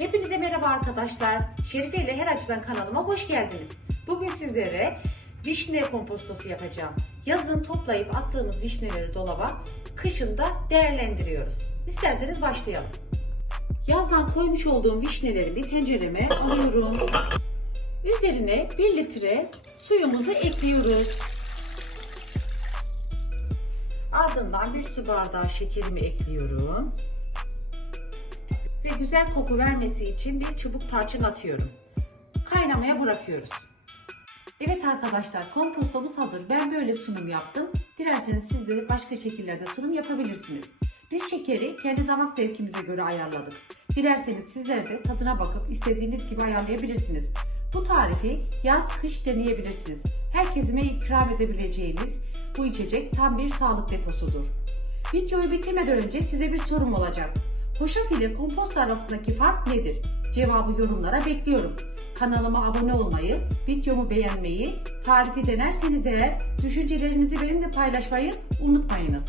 Hepinize merhaba arkadaşlar. Şerife ile Her Açıdan kanalıma hoş geldiniz. Bugün sizlere vişne kompostosu yapacağım. Yazın toplayıp attığımız vişneleri dolaba, kışın da değerlendiriyoruz. İsterseniz başlayalım. Yazdan koymuş olduğum vişneleri bir tencereme alıyorum. Üzerine 1 litre suyumuzu ekliyoruz. Ardından bir su bardağı şekerimi ekliyorum. Güzel koku vermesi için bir çubuk tarçın atıyorum. Kaynamaya bırakıyoruz. Evet arkadaşlar kompostomuz hazır. Ben böyle sunum yaptım. Dilerseniz siz de başka şekillerde sunum yapabilirsiniz. Biz şekeri kendi damak zevkimize göre ayarladık. Dilerseniz sizler de tadına bakıp istediğiniz gibi ayarlayabilirsiniz. Bu tarifi yaz kış deneyebilirsiniz. Herkesime ikram edebileceğiniz bu içecek tam bir sağlık deposudur. Videoyu bitirmeden önce size bir sorum olacak. Hoşaf ile kompost arasındaki fark nedir? Cevabı yorumlara bekliyorum. Kanalıma abone olmayı, videomu beğenmeyi, tarifi denerseniz eğer düşüncelerinizi benimle paylaşmayı unutmayınız.